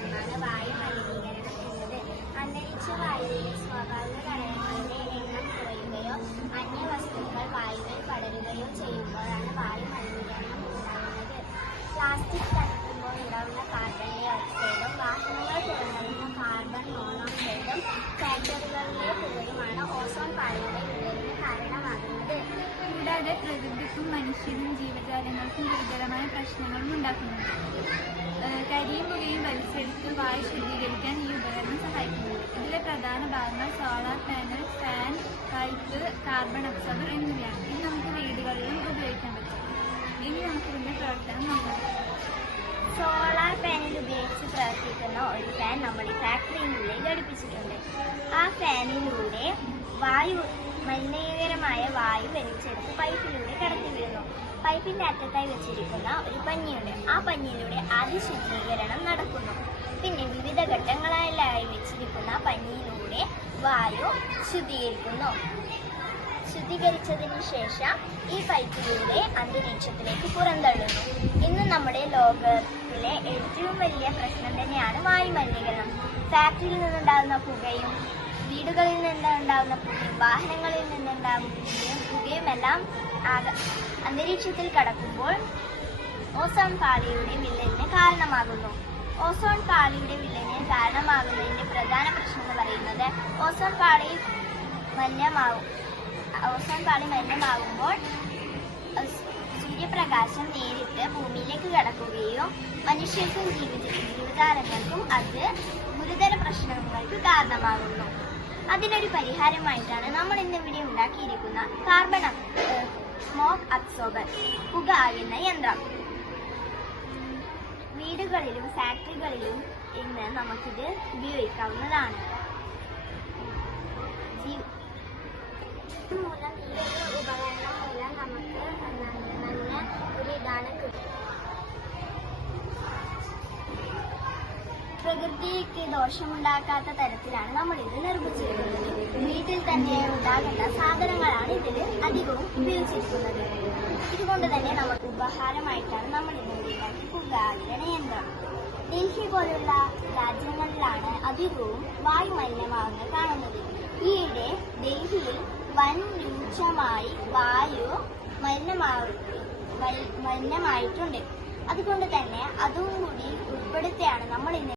പ്രശ്നമാണ് വായു മലിനീകരണം എന്നത്. അന്തരീക്ഷ വായുവിലെ സ്വാഭാവിക ഘടകങ്ങളുടെ എണ്ണം കുറയുകയോ അന്യവസ്തുക്കൾ വായുവിൽ പടരുകയോ ചെയ്യുമ്പോഴാണ് വായു മലിനീകരണം ഉണ്ടാകുന്നത്. പ്ലാസ്റ്റിക് കത്തിക്കുമ്പോൾ ഉണ്ടാകുന്ന കാർബൺ ഡൈ ഓക്സൈഡും വാഹനങ്ങൾ പുറന്തള്ളുന്ന കാർബൺ മോണോക്സൈഡും ഫാക്ടറികളിലെ പുകയുമാണ് ഓസോൺ പാളിയുടെ വിള്ളലിന് കാരണമാകുന്നത്. കൂടാതെ പ്രകൃതിക്കും മനുഷ്യനും ജീവജാലങ്ങൾക്കും ഗുരുതരമായ പ്രശ്നങ്ങളും ഉണ്ടാക്കുന്നുണ്ട്. കരിയും പുകയും വലിച്ചെടുത്ത് വായു ശുദ്ധീകരിക്കാൻ ഈ ഉപകരണം സഹായിക്കുന്നുണ്ട്. ഇതിലെ പ്രധാന ഭാഗങ്ങൾ solar panel, fan, pipe, carbon absorber എന്നിവയാണ്. ഇത് നമുക്ക് വീടുകളിലും ഉപയോഗിക്കാൻ പറ്റും. ഇനി നമുക്ക് ഇതിന്റെ പ്രവർത്തനം നോക്കാം. സോളാർ പാനൽ ഉപയോഗിച്ച് പ്രവർത്തിക്കുന്ന ഒരു ഫാൻ നമ്മൾ ഈ ഫാക്ടറിയിനുള്ളിൽ ഘടിപ്പിച്ചിട്ടുണ്ട്. ആ ഫാനിലൂടെ മലിനീകരമായ വായു വലിച്ചെടുത്ത് പൈപ്പിലൂടെ കടത്തിവിടുന്നു. പൈപ്പിന്റെ അറ്റത്തായി വെച്ചിരിക്കുന്ന ഒരു പഞ്ഞിയുണ്ട്. ആ പഞ്ഞിയിലൂടെ ആദ്യ ശുദ്ധീകരണം നടക്കുന്നു. പിന്നെ വിവിധ ഘട്ടങ്ങളിലായി വെച്ചിരിക്കുന്ന പഞ്ഞിയിലൂടെ വായു ശുദ്ധീകരിക്കുന്നു. ശുദ്ധീകരിച്ചതിന് ശേഷം ഈ പൈപ്പിലൂടെ അന്തരീക്ഷത്തിലേക്ക് പുറന്തള്ളുന്നു. ഇന്ന് നമ്മുടെ ലോകത്തിലെ ഏറ്റവും വലിയ പ്രശ്നം തന്നെയാണ് വായു മലിനീകരണം. ഫാക്ടറിയിൽ നിന്നുണ്ടാകുന്ന പുകയും വീടുകളിൽ നിന്നുണ്ടാകുന്ന പുകയും വാഹനങ്ങളിൽ നിന്നുണ്ടാകുന്ന പുകയുമെല്ലാം അന്തരീക്ഷത്തിൽ കടക്കുമ്പോൾ ഓസോൺ പാളിയുടെ വിള്ളലിന് കാരണമാകുന്നു. ഓസോൺ പാളിയുടെ വിള്ളലിന് കാരണമാകുന്നതിന്റെ പ്രധാന പ്രശ്നം എന്ന് പറയുന്നത് ഓസോൺ പാളി മലിനമാകുമ്പോൾ സൂര്യപ്രകാശം നേരിട്ട് ഭൂമിയിലേക്ക് കടക്കുകയും മനുഷ്യർക്കും ജീവജാലങ്ങൾക്കും അത് ഗുരുതര പ്രശ്നങ്ങൾക്ക് കാരണമാകുന്നു. അതിനൊരു പരിഹാരമായിട്ടാണ് നമ്മൾ ഇന്നിവിടെ ഉണ്ടാക്കിയിരിക്കുന്ന കാർബൺ സ്മോക്ക് അബ്സോർബർ പുക ആകുന്ന യന്ത്രം. വീടുകളിലും ഫാക്ടറികളിലും ഇന്ന് നമുക്കിത് ഉപയോഗിക്കാവുന്നതാണ്. മൂലം ഈ ഒരു ഉപകരണം മൂലം നമുക്ക് നല്ല ഒരു ഇതാണ് കിട്ടും. പ്രകൃതിക്ക് ദോഷമുണ്ടാക്കാത്ത തരത്തിലാണ് നമ്മൾ ഇത് നിർമ്മിച്ചിരിക്കുന്നത്. വീട്ടിൽ തന്നെ ഉണ്ടാകുന്ന സാധനങ്ങളാണ് ഇതിൽ അധികവും ഉപയോഗിച്ചിരിക്കുന്നത്. ഇതുകൊണ്ട് തന്നെ നമുക്ക് ഉപഹാരമായിട്ടാണ് നമ്മൾ ഇന്ന് ഉണ്ടാക്കി പുകയാകുന്ന യന്ത്രം. ഡൽഹി പോലുള്ള രാജ്യങ്ങളിലാണ് അധികവും വായു മലിനമാകുന്നത് കാണുന്നത്. ഈയിടെ ഡൽഹിയിൽ വൻ രൂക്ഷമായി വായു മലിനമായിട്ടുണ്ട്. അതുകൊണ്ട് തന്നെ അതും കൂടി ഉൾപ്പെടുത്തിയാണ് നമ്മൾ ഇന്ന്